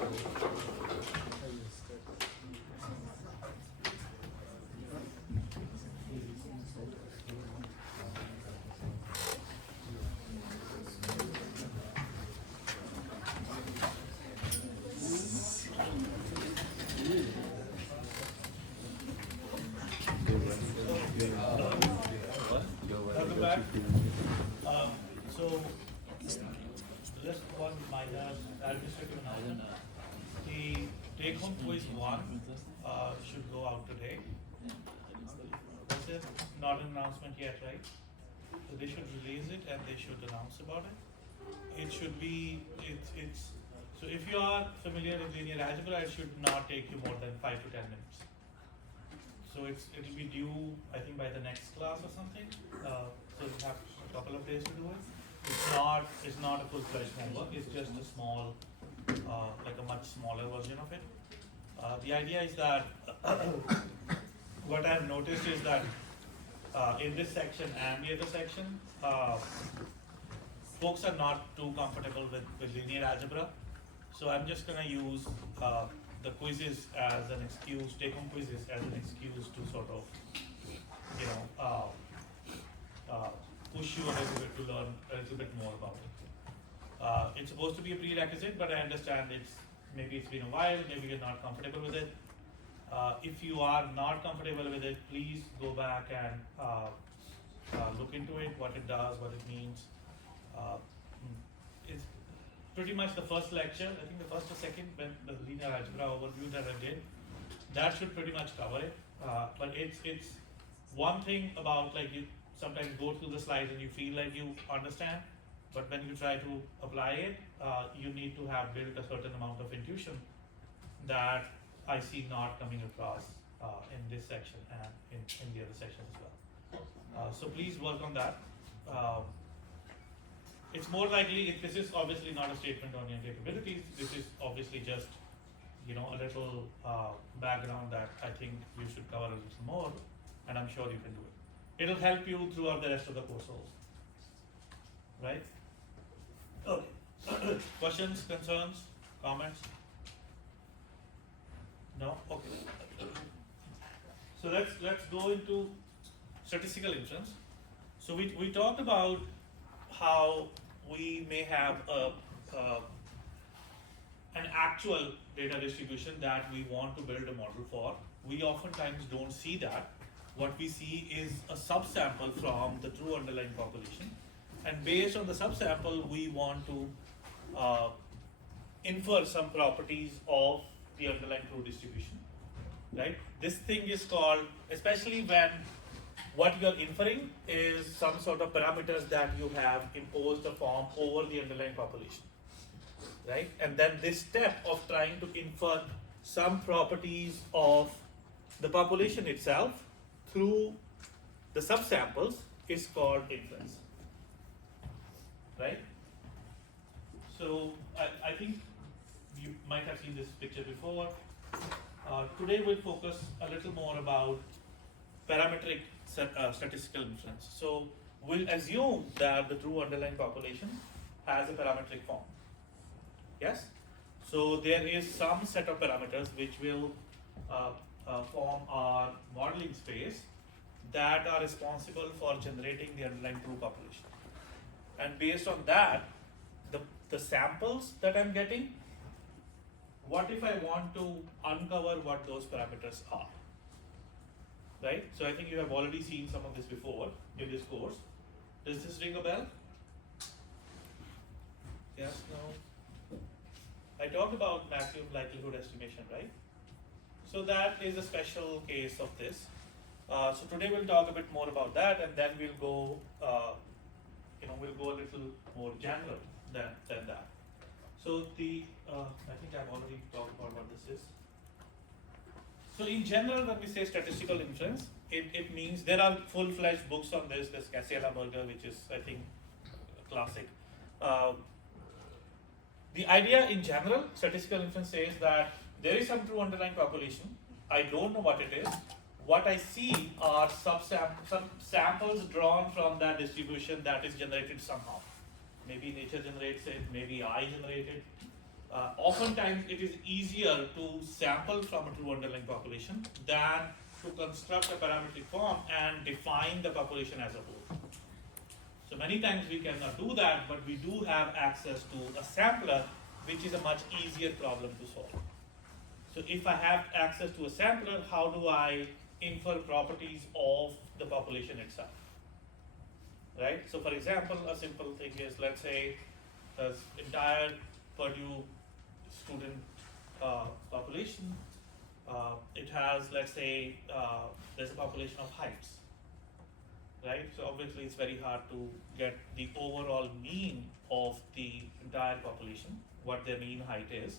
Welcome back. So, just one minor administrative announcement. The take-home quiz 1 should go out today. This is not an announcement yet, right? So they should release it and they should announce about it. It should be, it's so if you are familiar with linear algebra, it should not take you more than 5 to 10 minutes. So it'll be due, I think, by the next class or something. So you have a couple of days to do it. It's not a full-fledged homework. It's just a small, like a much smaller version of it. The idea is that what I've noticed is that in this section and the other section, folks are not too comfortable with linear algebra. So I'm just gonna use the quizzes as an excuse, take-home quizzes as an excuse to sort of, push you a little bit to learn a little bit more about it. It's supposed to be a prerequisite, but I understand maybe it's been a while, maybe you're not comfortable with it. If you are not comfortable with it, please go back and look into it, what it does, what it means. It's pretty much the first lecture, I think the first or second, when the linear algebra overview that I did, that should pretty much cover it. But it's one thing about, like, you sometimes go through the slides and you feel like you understand, but when you try to apply it, you need to have built a certain amount of intuition that I see not coming across in this section and in the other section as well. So please work on that. It's more likely, this is obviously not a statement on your capabilities. This is obviously just, a little background that I think you should cover a little more, and I'm sure you can do it. It'll help you throughout the rest of the course also. Right? Okay. Questions, concerns, comments? No? Okay. So let's go into statistical inference. So we talked about how we may have an actual data distribution that we want to build a model for. We oftentimes don't see that. What we see is a subsample from the true underlying population, and based on the subsample, we want to infer some properties of the underlying true distribution, right? This thing is called, especially when what you're inferring is some sort of parameters that you have imposed a form over the underlying population, right? And then this step of trying to infer some properties of the population itself through the subsamples is called inference, right? So I think you might have seen this picture before. Today we'll focus a little more about parametric statistical inference. So we'll assume that the true underlying population has a parametric form. Yes? So there is some set of parameters which will form our modeling space that are responsible for generating the underlying true population. And based on that, the samples that I'm getting, what if I want to uncover what those parameters are? Right? So I think you have already seen some of this before in this course. Does this ring a bell? Yes, no? I talked about maximum likelihood estimation, right? So that is a special case of this. So today we'll talk a bit more about that, and then we'll go, we'll go a little more general than that. So I think I've already talked about what this is. So in general, when we say statistical inference, it means there are full-fledged books on this. There's Casella-Berger, which is, I think, a classic. The idea in general, statistical inference says that there is some true underlying population. I don't know what it is. What I see are some samples drawn from that distribution that is generated somehow. Maybe nature generates it, maybe I generate it. Oftentimes it is easier to sample from a true underlying population than to construct a parametric form and define the population as a whole. So many times we cannot do that, but we do have access to a sampler, which is a much easier problem to solve. So if I have access to a sampler, how do I infer properties of the population itself? Right? So for example, a simple thing is, let's say the entire Purdue student population, it has, let's say, there's a population of heights, right? So obviously it's very hard to get the overall mean of the entire population, what their mean height is.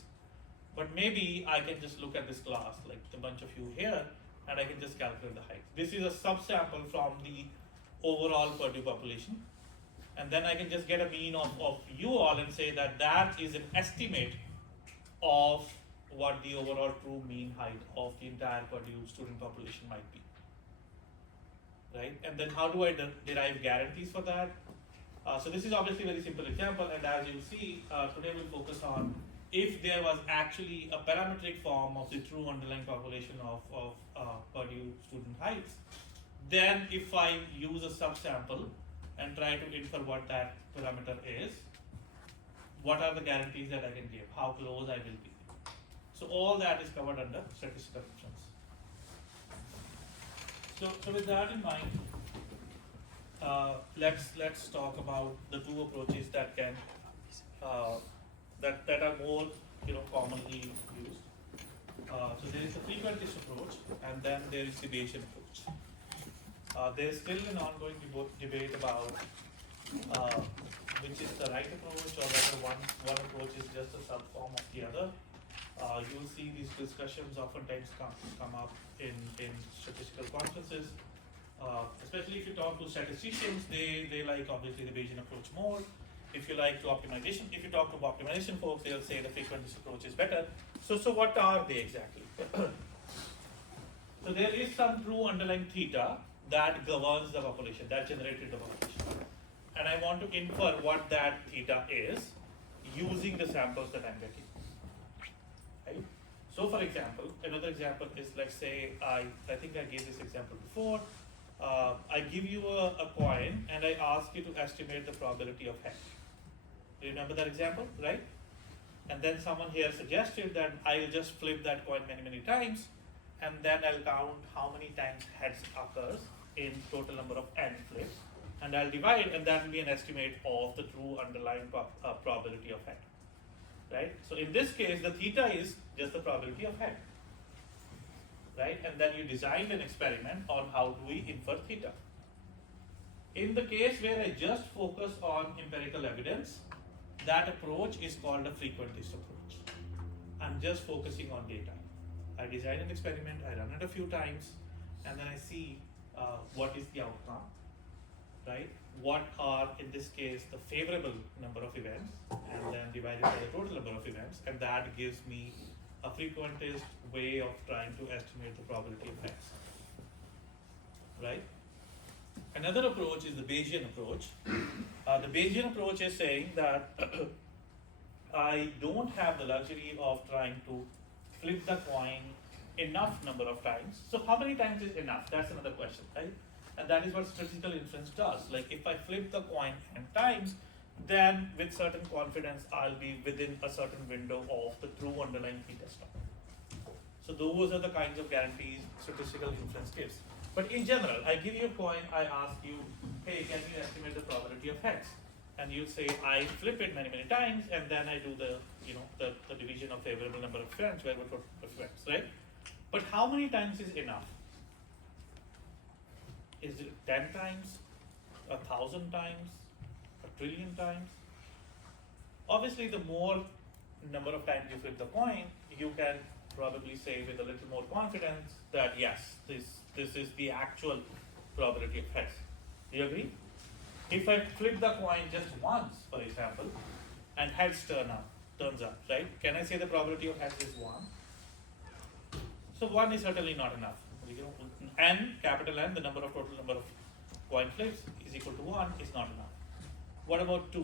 But maybe I can just look at this class, like a bunch of you here, and I can just calculate the height. This is a subsample from the overall Purdue population. And then I can just get a mean of you all and say that that is an estimate of what the overall true mean height of the entire Purdue student population might be. Right? And then how do I derive guarantees for that? So this is obviously a very simple example, and as you'll see, today we'll focus on if there was actually a parametric form of the true underlying population of Purdue student heights, then if I use a subsample and try to infer what that parameter is, what are the guarantees that I can give, how close I will be. So all that is covered under statistical inference. So with that in mind, let's talk about the two approaches that can that are more commonly used. So there is the frequentist approach, and then there is the Bayesian approach. There is still an ongoing debate about which is the right approach, or whether one approach is just a subform of the other. You will see these discussions oftentimes come up in statistical conferences. Especially if you talk to statisticians, they like obviously the Bayesian approach more. If you like to optimization, if you talk to optimization folks, they'll say the frequentist approach is better. So what are they exactly? So there is some true underlying theta that governs the population, that generated the population. And I want to infer what that theta is using the samples that I'm getting. Right? So for example, another example is, let's say, I think I gave this example before. I give you a coin and I ask you to estimate the probability of head. Do you remember that example, right? And then someone here suggested that I'll just flip that coin many times, and then I'll count how many times heads occurs in total number of n flips, and I'll divide, and that will be an estimate of the true underlying probability of head, right? So in this case, the theta is just the probability of head, right? And then you design an experiment on how do we infer theta. In the case where I just focus on empirical evidence, that approach is called a frequentist approach. I'm just focusing on data. I design an experiment, I run it a few times, and then I see what is the outcome, right? What are, in this case, the favorable number of events, and then divided by the total number of events, and that gives me a frequentist way of trying to estimate the probability of X, right? Another approach is the Bayesian approach. The Bayesian approach is saying that I don't have the luxury of trying to flip the coin enough number of times. So how many times is enough? That's another question, right? And that is what statistical inference does. Like if I flip the coin n times, then with certain confidence, I'll be within a certain window of the true underlying theta star. So those are the kinds of guarantees statistical inference gives. But in general, I give you a coin, I ask you, hey, can you estimate the probability of heads? And you say, I flip it many times, and then I do the division of favorable number of events, where total events, right? But how many times is enough? Is it 10 times, 1,000 times, 1,000,000,000,000 times? Obviously, the more number of times you flip the coin, you can probably say with a little more confidence that yes, this is the actual probability of heads. Do you agree? If I flip the coin just once, for example, and heads turns up, right? Can I say the probability of heads is 1? So 1 is certainly not enough. N, capital N, the total number of coin flips is equal to 1 is not enough. What about 2?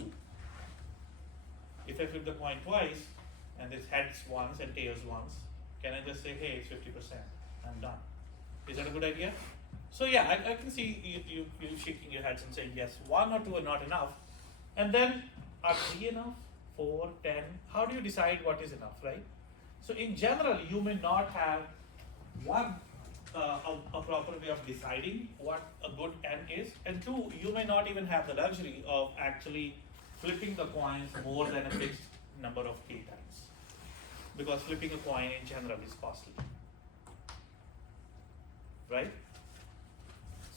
If I flip the coin twice, and it's heads once and tails once, can I just say, hey, it's 50%, I'm done? Is that a good idea? So yeah, I can see you shaking your heads and saying yes, 1 or 2 are not enough. And then, are 3 enough? 4, 10? How do you decide what is enough, right? So in general, you may not have one, a proper way of deciding what a good n is, and 2, you may not even have the luxury of actually flipping the coins more than a fixed number of k times, because flipping a coin in general is costly, right?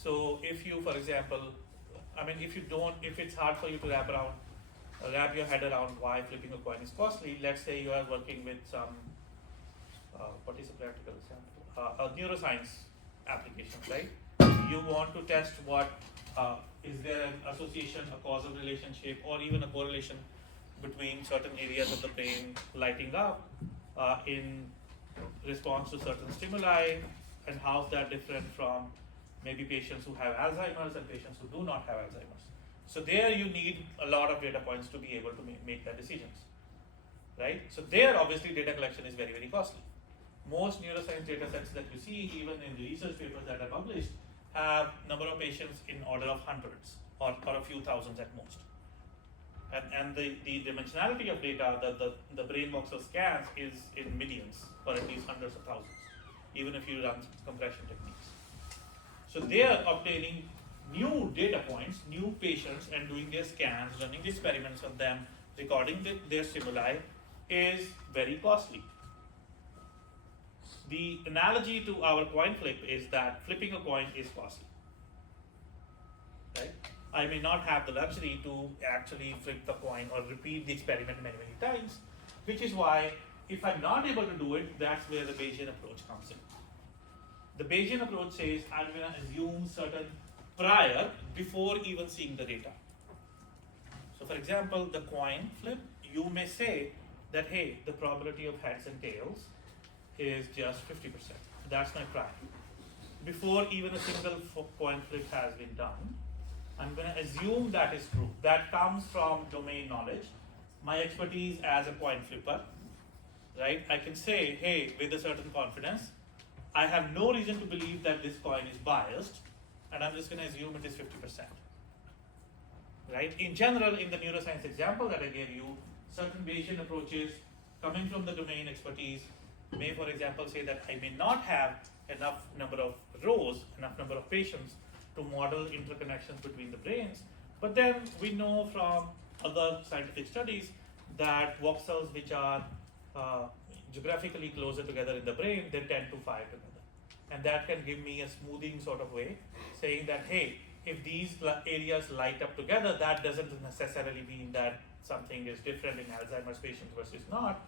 So if you, for example, I mean, if it's hard for you to wrap your head around why flipping a coin is costly, let's say you are working with some, what is a practical example? A neuroscience application, right? You want to test is there an association, a causal relationship, or even a correlation between certain areas of the brain lighting up in response to certain stimuli, and how's that different from maybe patients who have Alzheimer's and patients who do not have Alzheimer's. So there you need a lot of data points to be able to make that decisions, right? So there obviously data collection is very, very costly. Most neuroscience data sets that you see, even in the research papers that are published, have number of patients in order of hundreds or a few thousands at most. And the dimensionality of data, the brain voxel scans is in millions or at least hundreds of thousands, even if you run compression techniques. So they are obtaining new data points, new patients, and doing their scans, running the experiments on them, recording their stimuli is very costly. The analogy to our coin flip is that flipping a coin is costly, right? I may not have the luxury to actually flip the coin or repeat the experiment many, many times, which is why if I'm not able to do it, that's where the Bayesian approach comes in. The Bayesian approach says I'm going to assume certain prior before even seeing the data. So for example, the coin flip, you may say that, hey, the probability of heads and tails is just 50%. That's my prior. Before even a single coin flip has been done, I'm going to assume that is true. That comes from domain knowledge, my expertise as a coin flipper, right? I can say, hey, with a certain confidence, I have no reason to believe that this coin is biased, and I'm just going to assume it is 50%. Right? In general, in the neuroscience example that I gave you, certain Bayesian approaches coming from the domain expertise may, for example, say that I may not have enough number of rows, enough number of patients to model interconnections between the brains. But then we know from other scientific studies that voxels which are geographically closer together in the brain, they tend to fire together. And that can give me a smoothing sort of way, saying that, hey, if these areas light up together, that doesn't necessarily mean that something is different in Alzheimer's patients versus not.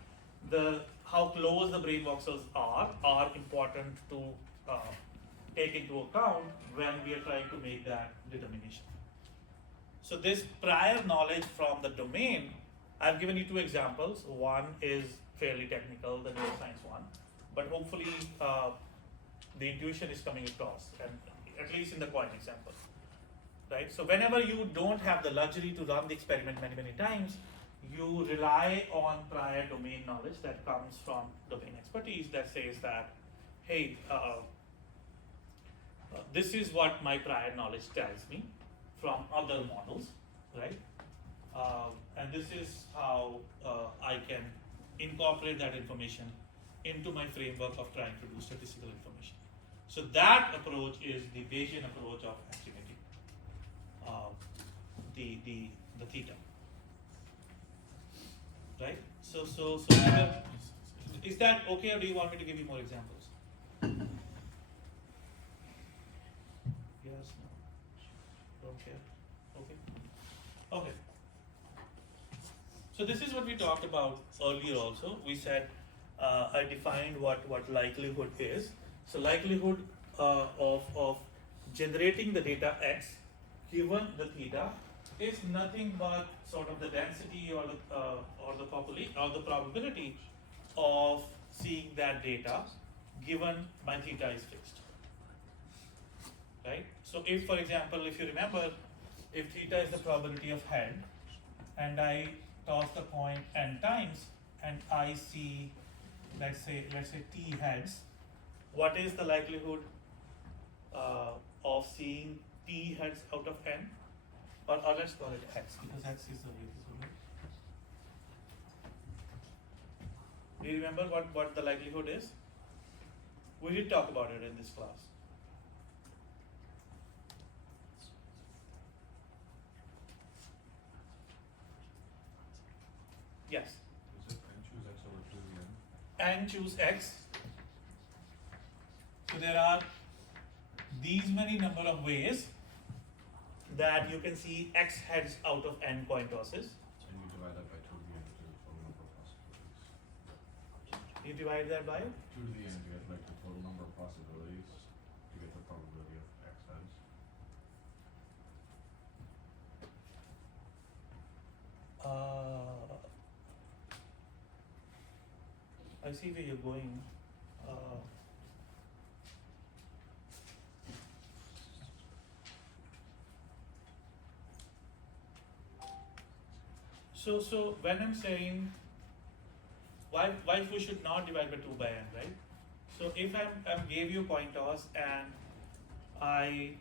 How close the brain voxels are important to take into account when we are trying to make that determination. So this prior knowledge from the domain, I've given you two examples. One is fairly technical, the neuroscience one, but hopefully the intuition is coming across, and at least in the coin example, right? So whenever you don't have the luxury to run the experiment many, many times, you rely on prior domain knowledge that comes from domain expertise that says that, hey, this is what my prior knowledge tells me from other models, right? And this is how I can incorporate that information into my framework of trying to do statistical information. So that approach is the Bayesian approach of estimating the theta, right? So is that okay, or do you want me to give you more examples? Yes, no, don't care. Okay. So this is what we talked about earlier also. We said I defined what likelihood is. So likelihood of generating the data x given the theta is nothing but sort of the density or the probability of seeing that data given my theta is fixed, right? So if, for example, if you remember, if theta is the probability of head and I toss the coin n times and I see, let's say t heads, what is the likelihood of seeing t heads out of n? Or let's call it x, because x is the variable. Do you remember what the likelihood is? We did talk about it in this class. Yes. Is it n choose x over 2 to the n? And choose x. So there are these many number of ways that you can see x heads out of n coin tosses. And you divide that by 2 to the n to get the total number of possibilities. You divide that by 2 to the n to get like the total number of possibilities to get the probability of x heads. I see where you're going. So when I'm saying why we should not divide by 2 by n, right? So if I gave you a coin toss and I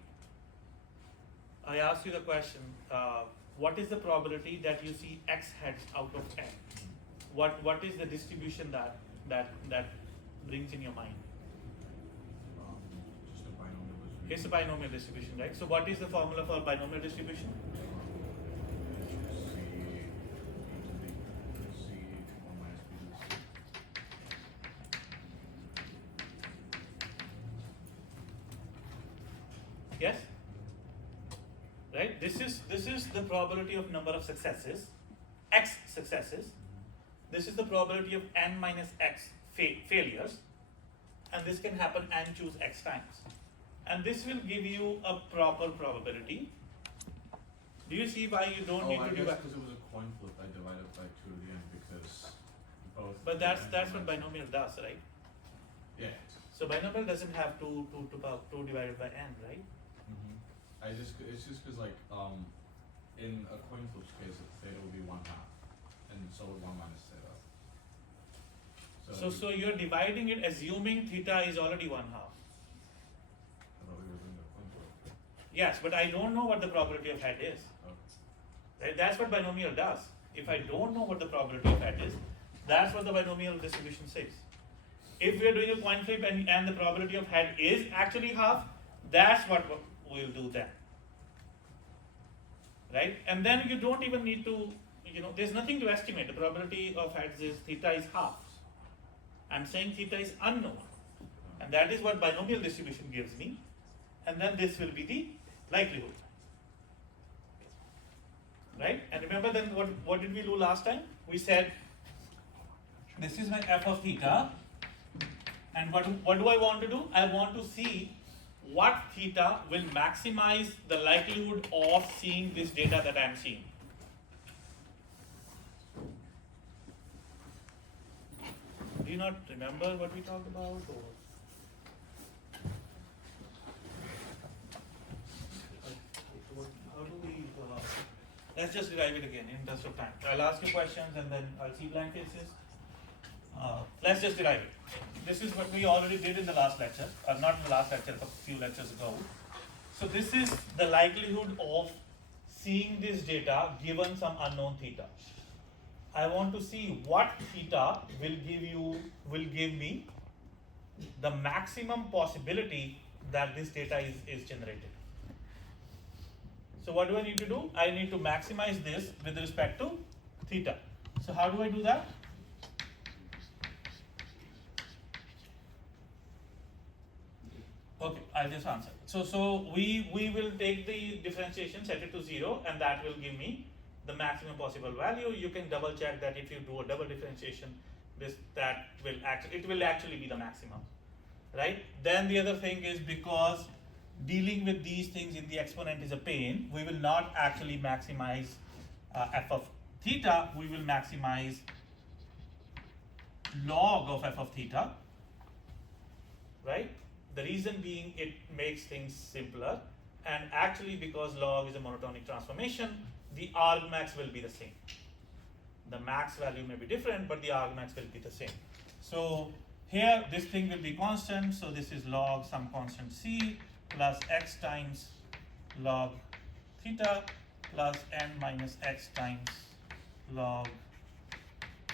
ask you the question, what is the probability that you see x heads out of n? What is the distribution that brings in your mind? Just a binomial distribution. It's a binomial distribution, right? So what is the formula for binomial distribution? C 1 minus b to the c. Yes? Right? This is the probability of number of successes, x successes. This is the probability of n minus x failures, and this can happen n choose x times. And this will give you a proper probability. Do you see why you don't need to I guess divide? because it was a coin flip, I divided by 2 to the n because both. But that's the n what and binomial does, right? Yeah. So binomial doesn't have 2 divided by n, right? It's just because like in a coin flip's case, theta will be 1/2, and so would 1 minus theta. So you're dividing it assuming theta is already 1/2. I thought we were doing a coin flip. Yes, but I don't know what the probability of head is. Oh. Right? That's what binomial does. If I don't know what the probability of head is, that's what the binomial distribution says. If we are doing a coin flip and the probability of head is actually half, that's what we'll do then. Right? And then you don't even need to, there's nothing to estimate. The probability of heads is theta is half. I'm saying theta is unknown. And that is what binomial distribution gives me. And then this will be the likelihood. Right? And remember then what did we do last time? We said this is my f of theta. And what do I want to do? I want to see what theta will maximize the likelihood of seeing this data that I am seeing. Do you not remember what we talked about? Or? How do we, let's just derive it again in interest of time. I'll ask you questions and then I'll see blank faces. Let's just derive it. This is what we already did in the last lecture, not in the last lecture, a few lectures ago. So this is the likelihood of seeing this data given some unknown theta. I want to see what theta will give me the maximum possibility that this data is generated. So what do I need to do? I need to maximize this with respect to theta. So how do I do that? Okay, I'll just answer. So we will take the differentiation, set it to 0, and that will give me the maximum possible value. You can double check that if you do a double differentiation, it will actually be the maximum, right? Then the other thing is, because dealing with these things in the exponent is a pain, we will not actually maximize f of theta. We will maximize log of f of theta, right? The reason being it makes things simpler, and actually because log is a monotonic transformation, the argmax will be the same. The max value may be different, but the argmax will be the same. So here this thing will be constant, so this is log some constant c plus x times log theta plus n minus x times log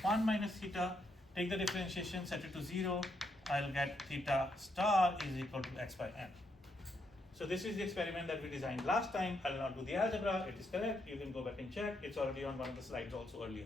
1 minus theta. Take the differentiation, set it to 0, I'll get theta star is equal to x by n. So this is the experiment that we designed last time. I'll not do the algebra, it is correct, you can go back and check, it's already on one of the slides also earlier.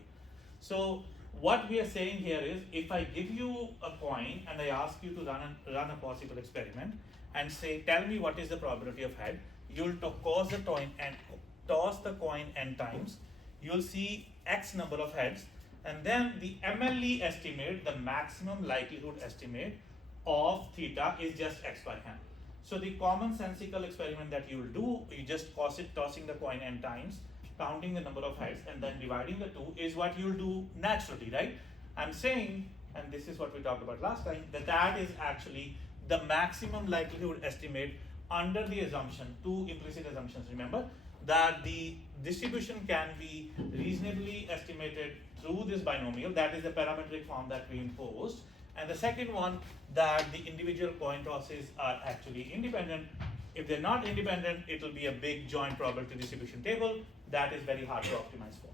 So what we are saying here is, if I give you a coin and I ask you to run a possible experiment and say, tell me what is the probability of head, you'll toss the coin n times, you'll see x number of heads, and then the MLE estimate, the maximum likelihood estimate of theta is just x by n. So the commonsensical experiment that you will do, you just tossing the coin n times, counting the number of heads, and then dividing the two is what you'll do naturally, right? I'm saying, and this is what we talked about last time, that is actually the maximum likelihood estimate under the assumption, two implicit assumptions, remember, that the distribution can be reasonably estimated through this binomial, that is the parametric form that we imposed, and the second one, that the individual coin tosses are actually independent. If they're not independent, it will be a big joint probability distribution table that is very hard to optimize for.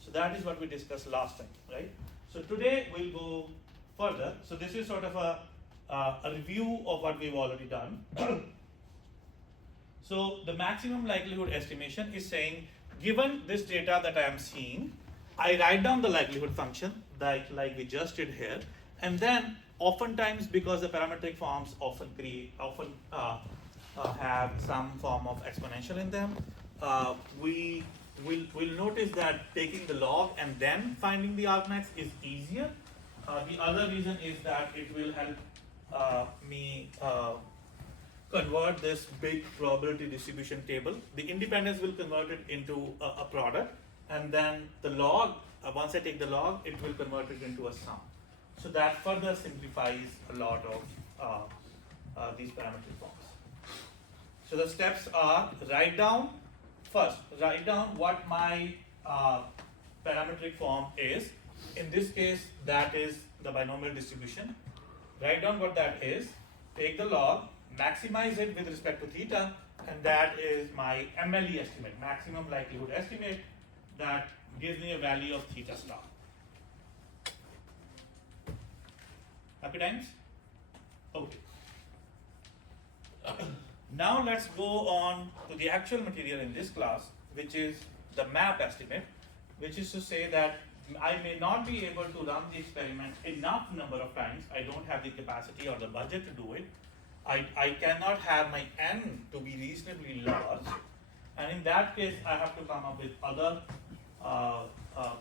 So that is what we discussed last time, right? So today we'll go further. So this is sort of a review of what we've already done. So the maximum likelihood estimation is saying, given this data that I am seeing, I write down the likelihood function like we just did here, and then oftentimes, because the parametric forms often have some form of exponential in them, we'll notice that taking the log and then finding the argmax is easier. The other reason is that it will help me convert this big probability distribution table. The independence will convert it into a product, and then the log, once I take the log, it will convert it into a sum. So that further simplifies a lot of these parametric forms. So the steps are, write down what my parametric form is. In this case, that is the binomial distribution. Write down what that is, take the log, maximize it with respect to theta, and that is my MLE estimate, maximum likelihood estimate, that gives me a value of theta star. Happy times? Okay. Now let's go on to the actual material in this class, which is the MAP estimate, which is to say that I may not be able to run the experiment enough number of times. I don't have the capacity or the budget to do it. I cannot have my n to be reasonably large, and in that case I have to come up with other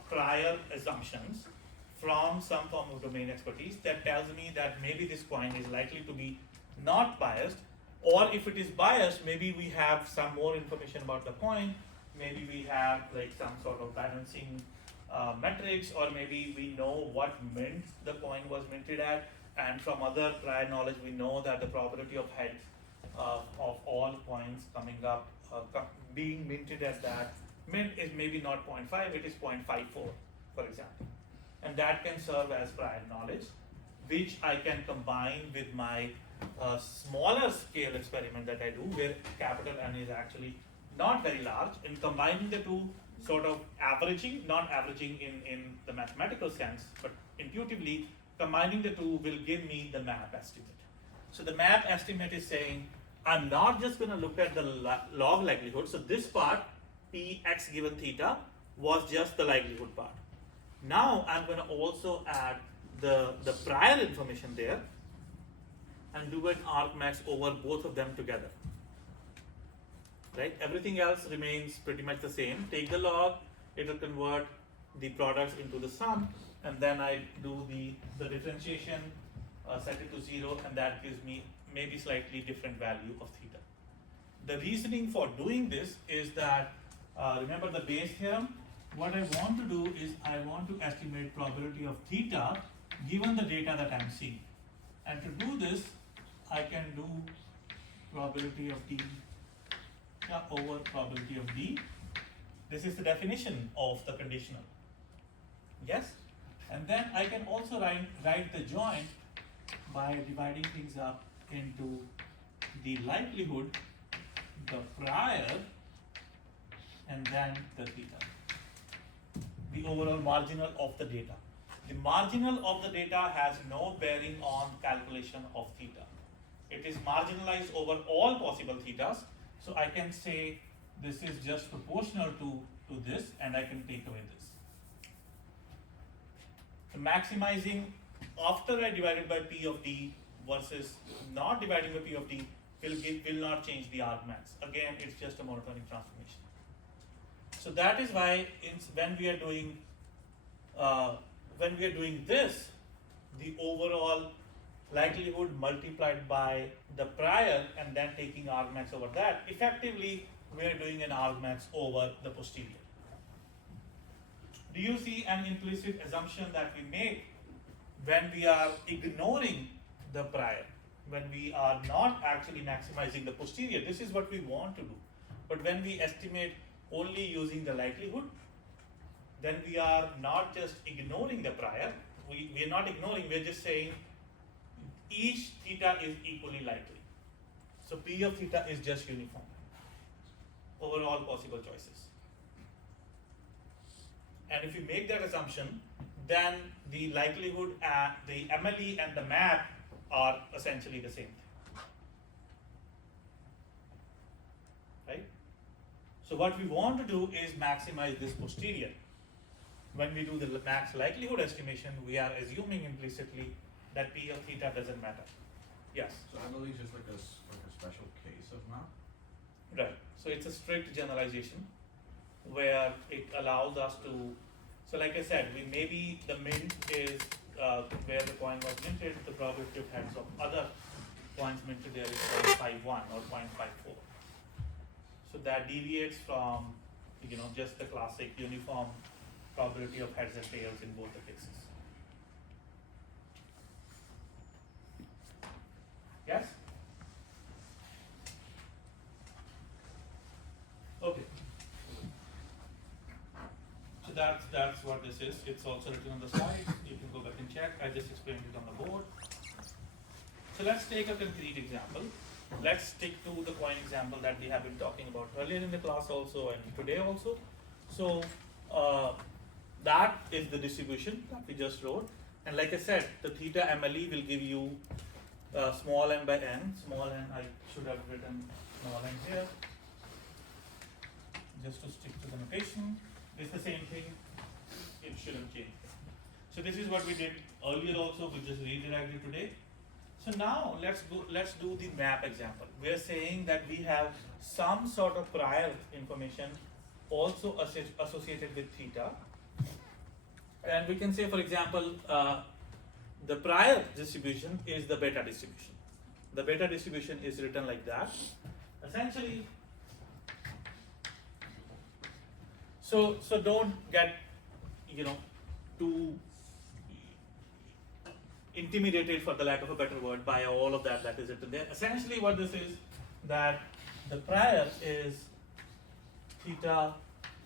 prior assumptions from some form of domain expertise that tells me that maybe this coin is likely to be not biased, or if it is biased, maybe we have some more information about the coin, maybe we have like some sort of balancing metrics, or maybe we know what mint the coin was minted at, and from other prior knowledge we know that the probability of heads of all coins coming up, being minted at that mint is maybe not 0.5, it is 0.54, for example. And that can serve as prior knowledge, which I can combine with my smaller scale experiment that I do, where capital N is actually not very large, and combining the two, sort of averaging, not averaging in the mathematical sense, but intuitively, combining the two will give me the MAP estimate. So the MAP estimate is saying, I'm not just going to look at the log likelihood. So this part, Px given theta, was just the likelihood part. Now I'm going to also add the prior information there and do an argmax over both of them together. Right? Everything else remains pretty much the same. Take the log, it will convert the products into the sum, and then I do the differentiation, set it to 0, and that gives me maybe slightly different value of theta. The reasoning for doing this is that, remember the Bayes theorem? What I want to do is I want to estimate probability of theta given the data that I'm seeing. And to do this, I can do probability of theta over probability of d. This is the definition of the conditional. Yes? And then I can also write the joint by dividing things up into the likelihood, the prior, and then the theta. The overall marginal of the data. The marginal of the data has no bearing on calculation of theta. It is marginalized over all possible thetas. So I can say this is just proportional to this, and I can take away this. So maximizing after I divided by P of D versus not dividing by P of D will not change the argmax. Again, it's just a monotonic transformation. So that is why when we are doing this, the overall likelihood multiplied by the prior and then taking argmax over that, effectively we are doing an argmax over the posterior. Do you see an implicit assumption that we make when we are ignoring the prior, when we are not actually maximizing the posterior? This is what we want to do. But when we estimate only using the likelihood, then we are not just ignoring the prior, we are not ignoring, we are just saying each theta is equally likely. So P of theta is just uniform over all possible choices. And if you make that assumption, then the likelihood, the MLE and the MAP are essentially the same thing. Right? So what we want to do is maximize this posterior. When we do the max likelihood estimation, we are assuming implicitly that P of theta doesn't matter. Yes? So MLE is just like a special case of MAP? Right. So it's a strict generalization where it allows us to, so like I said, maybe the mint is where the coin was minted, the probability of heads of other coins minted there is 0.51 or 0.54. So that deviates from, just the classic uniform probability of heads and tails in both the cases. Yes? Okay. So that's what this is. It's also written on the slide. You can go back and check. I just explained it on the board. So let's take a concrete example. Let's stick to the coin example that we have been talking about earlier in the class also and today also. So that is the distribution that we just wrote. And like I said, the theta MLE will give you small n by n. Small n, I should have written small n here, just to stick to the notation. It's the same thing, it shouldn't change. So this is what we did earlier also, we just redirected today. So now let's do the map example. We are saying that we have some sort of prior information also associated with theta. And we can say, for example, the prior distribution is the beta distribution. The beta distribution is written like that. Essentially, so don't get, too intimidated, for the lack of a better word, by all of that is written there. Essentially what this is, that the prior is theta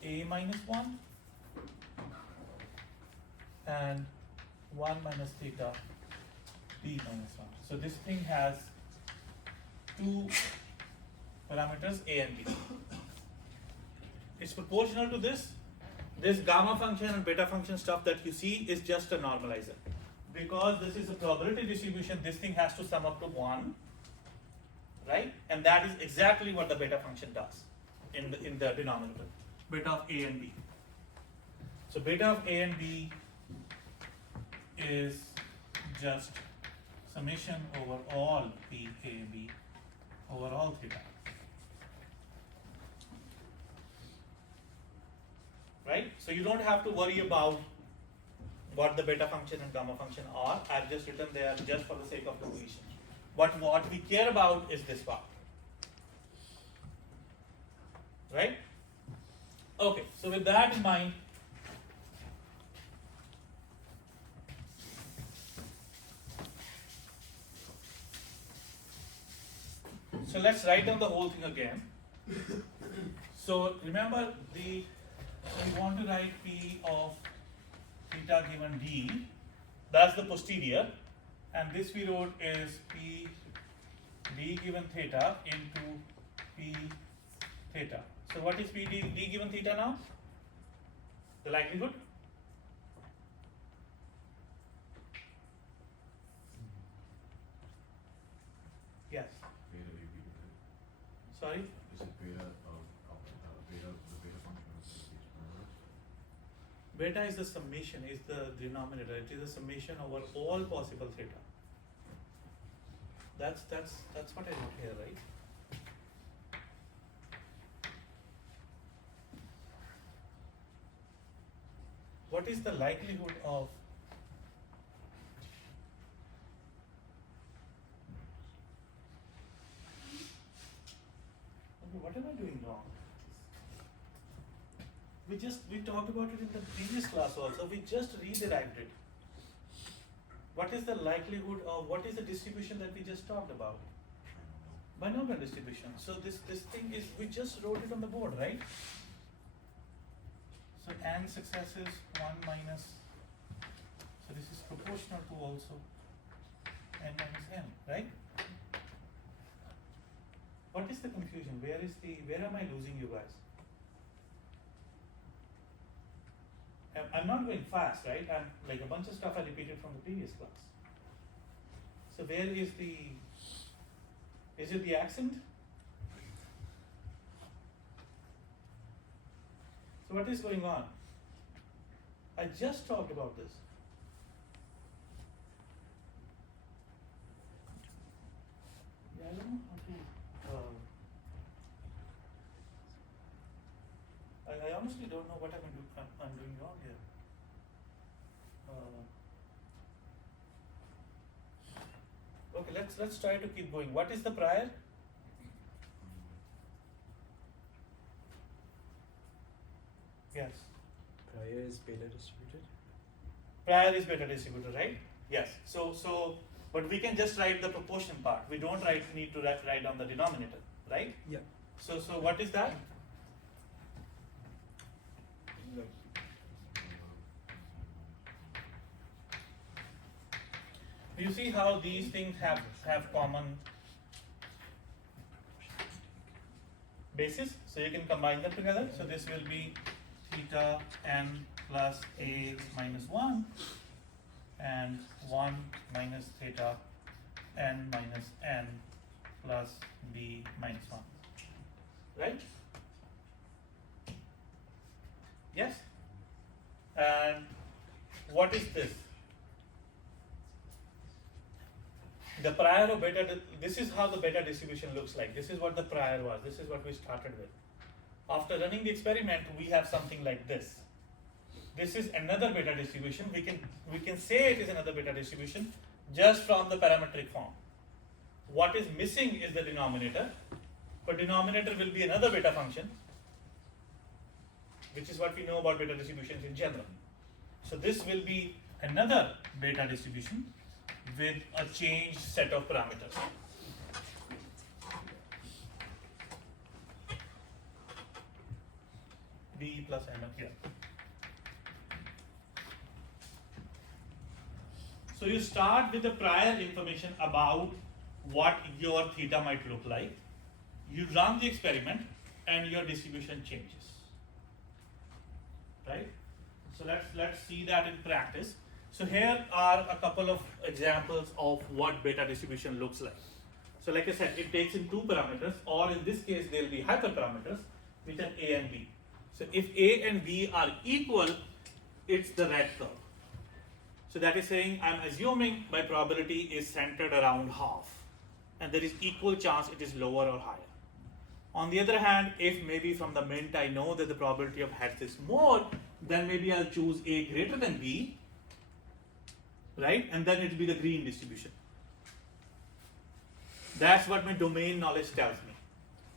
A minus 1 and 1 minus theta B minus 1. So this thing has two parameters A and B. It's proportional to this. This gamma function and beta function stuff that you see is just a normalizer. Because this is a probability distribution, this thing has to sum up to 1, right? And that is exactly what the beta function does in the denominator, beta of A and B. So beta of A and B is just summation over all P, A, B over all theta. Right? So you don't have to worry about what the beta function and gamma function are. I've just written there just for the sake of completion. But what we care about is this part. Right? Okay, so with that in mind, so let's write down the whole thing again. So remember, we want to write P of theta theta given d, that's the posterior, and this we wrote is p d given theta into p theta. So what is p d given theta now? The likelihood? Yes. Beta v beta. Sorry? Is it beta of beta, the beta function of these parameters? Beta is the summation, is the denominator. It is a summation over all possible theta. That's what I wrote here, right? What is the likelihood of okay, what am I doing wrong? We talked about it in the previous class also. We just rederived it. What is the likelihood of what is the distribution that we just talked about? Binomial distribution. So this thing is we just wrote it on the board, right? So n successes 1 minus, so this is proportional to also n minus n, right? What is the confusion? Where am I losing you guys? I'm not going fast, right? I'm like a bunch of stuff I repeated from the previous class. So where is it the accent? So what is going on? I just talked about this. Yeah, I don't know how to. I honestly don't know what I'm doing wrong here. Okay, let's try to keep going. What is the prior? Yes. Prior is beta distributed. Prior is beta distributed, right? Yes. So, but we can just write the proportion part. We don't need to write down the denominator, right? Yeah. So what is that? You see how these things have common basis, so you can combine them together. So this will be theta n plus a minus 1 and 1 minus theta n minus n plus b minus 1, right? Yes? And what is this? The prior of beta, this is how the beta distribution looks like. This is what the prior was. This is what we started with. After running the experiment, we have something like this. This is another beta distribution. We can say it is another beta distribution just from the parametric form. What is missing is the denominator, but denominator will be another beta function, which is what we know about beta distributions in general. So this will be another beta distribution with a changed set of parameters. B plus n here. So you start with the prior information about what your theta might look like. You run the experiment and your distribution changes. Right? So let's see that in practice. So here are a couple of examples of what beta distribution looks like. So like I said, it takes in two parameters, or in this case they'll be hyperparameters, which are a and b. So if a and b are equal, it's the red curve. So that is saying I'm assuming my probability is centered around half, and there is equal chance it is lower or higher. On the other hand, if maybe from the mint I know that the probability of heads is more, then maybe I'll choose a greater than b, right? And then it will be the green distribution. That's what my domain knowledge tells me.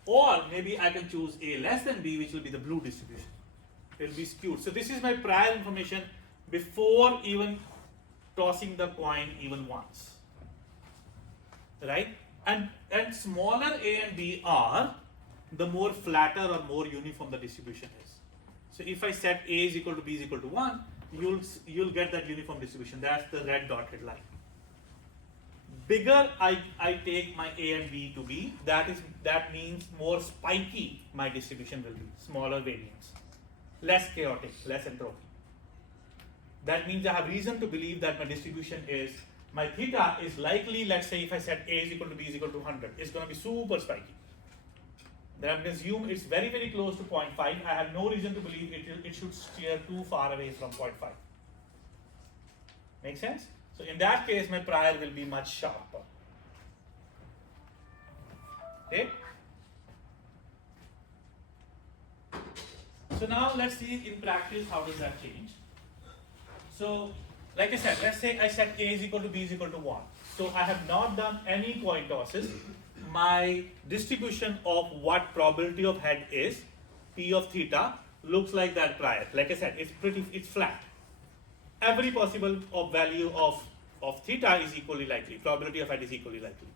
Or maybe I can choose a less than b, which will be the blue distribution. It will be skewed. So this is my prior information before even tossing the coin even once, right? And smaller a and b are, the more flatter or more uniform the distribution is. So if I set a is equal to b is equal to 1, you'll get that uniform distribution. That's the red dotted line. Bigger I take my A and B to be, that means more spiky my distribution will be, smaller variance, less chaotic, less entropy. That means I have reason to believe that my distribution is, my theta is likely, let's say if I set A is equal to B is equal to 100, it's going to be super spiky. Then I'm going to assume it's very, very close to 0.5. I have no reason to believe it should steer too far away from 0.5. Make sense? So in that case, my prior will be much sharper. Okay? So now let's see in practice how does that change. So like I said, let's say I set A is equal to B is equal to 1. So I have not done any coin tosses. My distribution of what probability of head is, P of theta, looks like that prior. Like I said, it's flat. Every possible value of theta is equally likely. Probability of head is equally likely.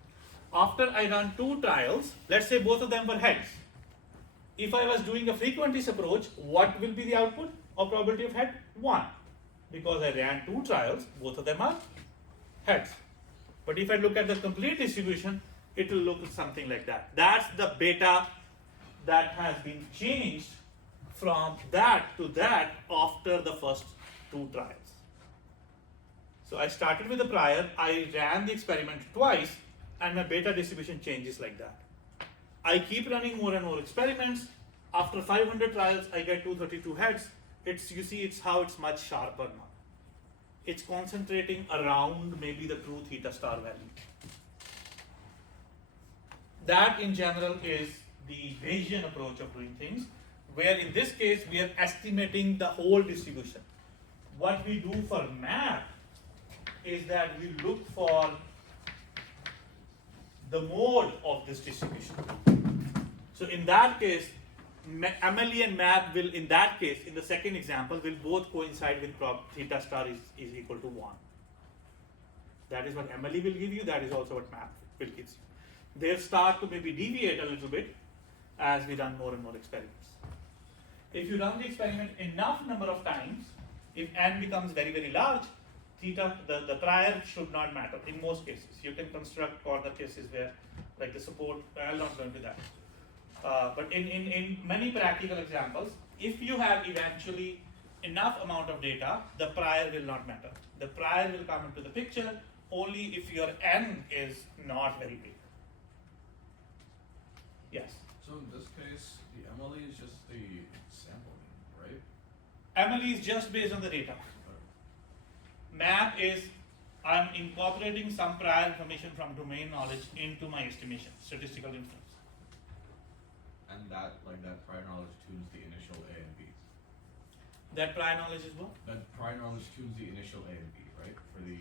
After I run 2 trials, let's say both of them were heads. If I was doing a frequentist approach, what will be the output of probability of head? 1. Because I ran 2 trials, both of them are heads. But if I look at the complete distribution, it will look something like that. That's the beta that has been changed from that to that after the first 2 trials. So I started with the prior, I ran the experiment twice, and my beta distribution changes like that. I keep running more and more experiments. After 500 trials, I get 232 heads. You see, it's much sharper now. It's concentrating around maybe the true theta star value. That in general is the Bayesian approach of doing things, where in this case we are estimating the whole distribution. What we do for MAP is that we look for the mode of this distribution. So in that case, MLE and MAP will, in that case, in the second example, will both coincide with theta star is equal to 1. That is what MLE will give you, that is also what MAP will give you. They'll start to maybe deviate a little bit as we run more and more experiments. If you run the experiment enough number of times, if n becomes very, very large, theta, the prior should not matter in most cases. You can construct corner cases where, like the support, I'll not go into that. But in many practical examples, if you have eventually enough amount of data, the prior will not matter. The prior will come into the picture only if your n is not very big. Yes? So in this case, the MLE is just the sample mean, right? MLE is just based on the data. MAP is, I'm incorporating some prior information from domain knowledge into my estimation, statistical inference. And that prior knowledge tunes the initial A and B. That prior knowledge is what? That prior knowledge tunes the initial A and B, right? For the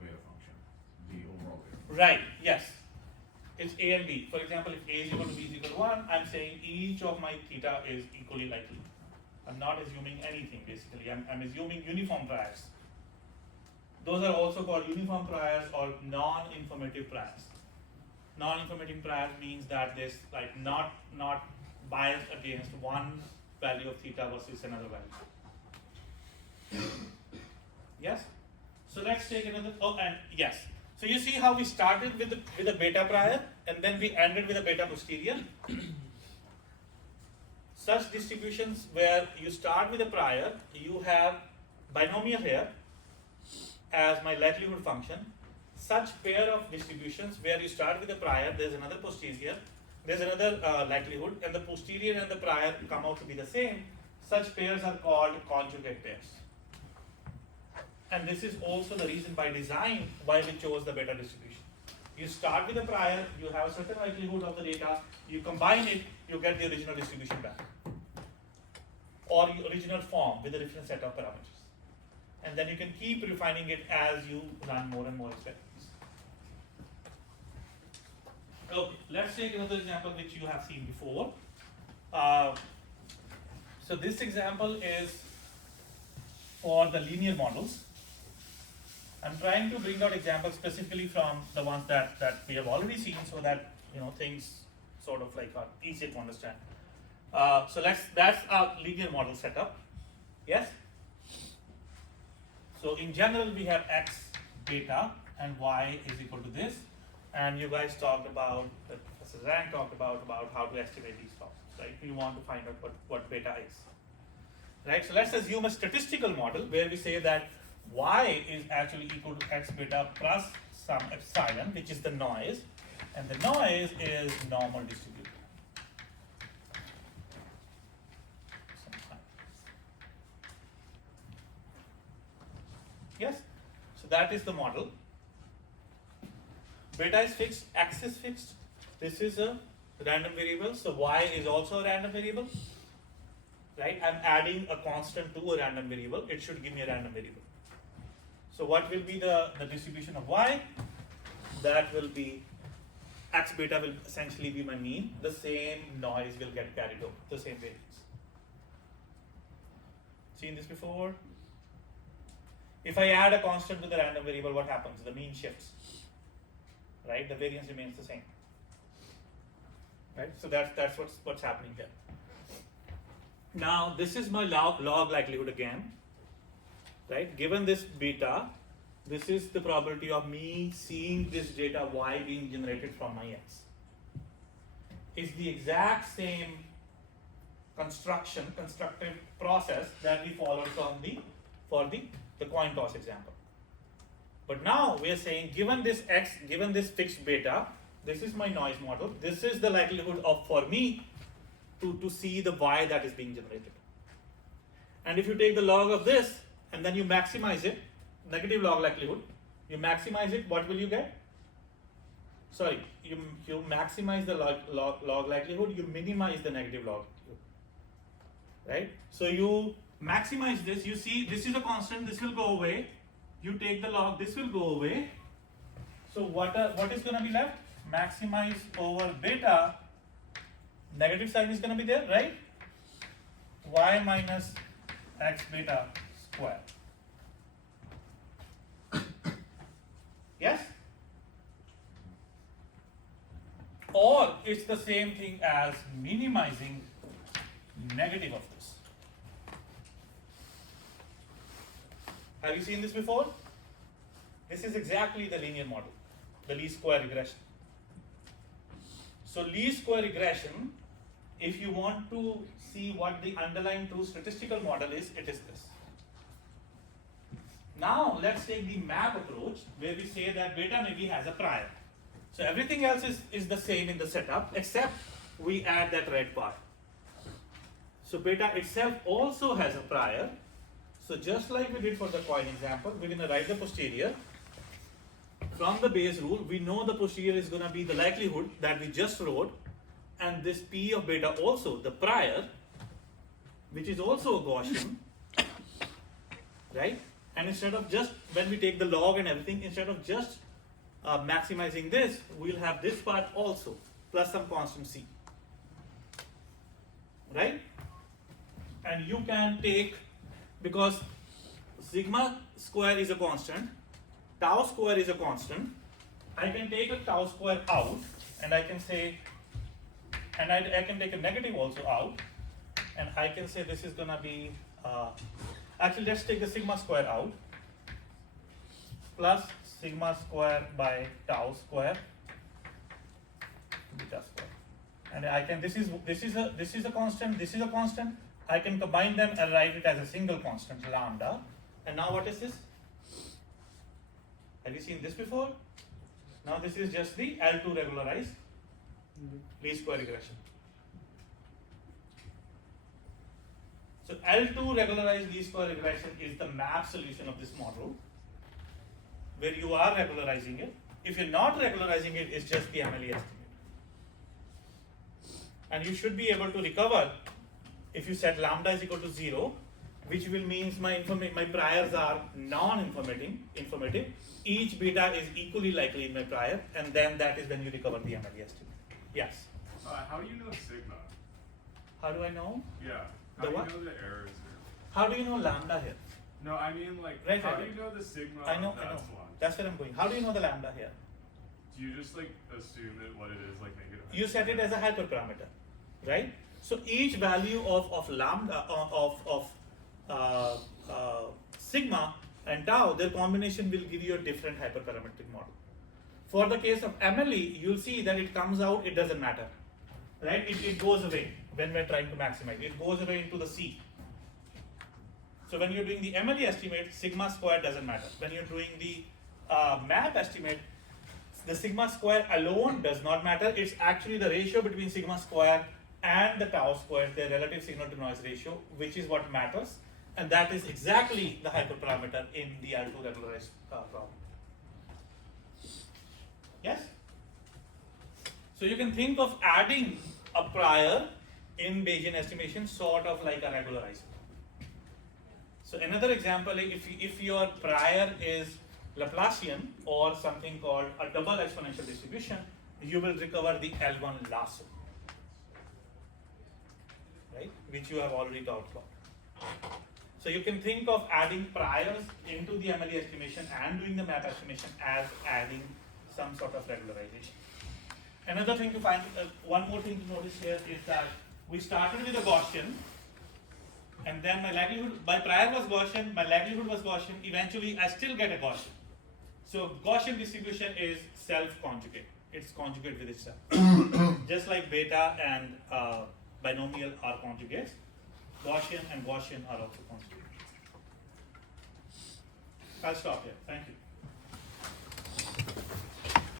beta function, the overall beta function. Right, yes. It's A and B. For example, if A is equal to B is equal to 1, I'm saying each of my theta is equally likely. I'm not assuming anything basically. I'm assuming uniform priors. Those are also called uniform priors or non-informative priors. Non-informative prior means that there's like not biased against one value of theta versus another value. Yes? So let's take another, and yes. So you see how we started with a beta prior and then we ended with a beta posterior. Such distributions where you start with a prior, you have binomial here as my likelihood function. Such pair of distributions where you start with a prior, there's another posterior, there's another likelihood, and the posterior and the prior come out to be the same. Such pairs are called conjugate pairs. And this is also the reason by design why we chose the beta distribution. You start with a prior, you have a certain likelihood of the data, you combine it, you get the original distribution back. Or the original form with a different set of parameters. And then you can keep refining it as you run more and more experiments. Okay, let's take another example which you have seen before. So this example is for the linear models. I'm trying to bring out examples specifically from the ones that we have already seen so that things sort of like are easier to understand. So that's our linear model setup. Yes? So in general, we have x beta and y is equal to this. And you guys talked about, Professor Zhang talked about how to estimate these losses, right? We want to find out what beta is. Right, so let's assume a statistical model where we say that y is actually equal to x beta plus some epsilon, which is the noise, and the noise is normal distributed. Yes, so that is the model. Beta is fixed, x is fixed. This is a random variable, so y is also a random variable. Right, I'm adding a constant to a random variable, it should give me a random variable. So what will be the distribution of y? That will be, x beta will essentially be my mean, the same noise will get carried over, the same variance. Seen this before? If I add a constant to the random variable, what happens? The mean shifts, right? The variance remains the same, right? So that's what's happening here. Now this is my log likelihood again, right? Given this beta, this is the probability of me seeing this data y being generated from my x. It's the exact same constructive process that we followed for the coin toss example. But now we are saying, given this x, given this fixed beta, this is my noise model, this is the likelihood of for me to see the y that is being generated. And if you take the log of this and then you maximize it, negative log likelihood, you maximize it, what will you get? Sorry, you maximize the log likelihood, you minimize the negative log likelihood, right? So you maximize this, you see this is a constant, this will go away, you take the log, this will go away. So what is going to be left? Maximize over beta, negative sign is going to be there, right? Y minus x beta square. Yes? Or it's the same thing as minimizing negative of this. Have you seen this before? This is exactly the linear model, the least square regression. So least square regression, if you want to see what the underlying true statistical model is, it is this. Now let's take the MAP approach where we say that beta maybe has a prior. So everything else is the same in the setup except we add that red part. So beta itself also has a prior. So just like we did for the coin example, we're going to write the posterior. From the base rule, we know the posterior is going to be the likelihood that we just wrote, and this P of beta also, the prior, which is also a Gaussian, right? And instead of just, when we take the log and everything, instead of just maximizing this, we'll have this part also, plus some constant C, right? And you can take, because sigma square is a constant, tau square is a constant, I can take a tau square out, and I can say, and I can take a negative also out, and I can say this is gonna be, actually let's take the sigma square out, plus sigma square by tau square, beta square. And I can, this is a constant, this is a constant, I can combine them and write it as a single constant, lambda. And now what is this? Have you seen this before? Now this is just the L2 regularized least square regression. So L2 regularized least square regression is the MAP solution of this model, where you are regularizing it. If you're not regularizing it, it's just the MLE estimate. And you should be able to recover if you set lambda is equal to 0, which will means my priors are non-informative. Each beta is equally likely in my prior, and then that is when you recover the MLE estimate. Yes? How do you know sigma? How do I know? Yeah. The How do what? you know the errors here? How do you know lambda here? No, I mean like, Right, how right, do right. you know the sigma I know, of I know. that one? That's where I'm going. How do you know the lambda here? Do you just like assume that what it is, like negative? You set it as a hyperparameter, right? So each value of lambda of sigma and tau, their combination will give you a different hyperparametric model. For the case of MLE, you'll see that it comes out, it doesn't matter, right? It goes away when we're trying to maximize. It goes away into the C. So when you're doing the MLE estimate, sigma square doesn't matter. When you're doing the MAP estimate, the sigma square alone does not matter. It's actually the ratio between sigma square and the tau square, their relative signal to noise ratio, which is what matters. And that is exactly the hyperparameter in the L2 regularized problem. Yes? So you can think of adding a prior in Bayesian estimation sort of like a regularizer. So another example, if your prior is Laplacian or something called a double exponential distribution, you will recover the L1 lasso, right? Which you have already talked about. So you can think of adding priors into the MLE estimation and doing the MAP estimation as adding some sort of regularization. Another thing to find, one more thing to notice here is that we started with a Gaussian, and then my prior was Gaussian, my likelihood was Gaussian, eventually I still get a Gaussian. So Gaussian distribution is self-conjugate, it's conjugate with itself. Just like beta and binomial are conjugates, Gaussian and Gaussian are also conjugates. I'll stop here, thank you.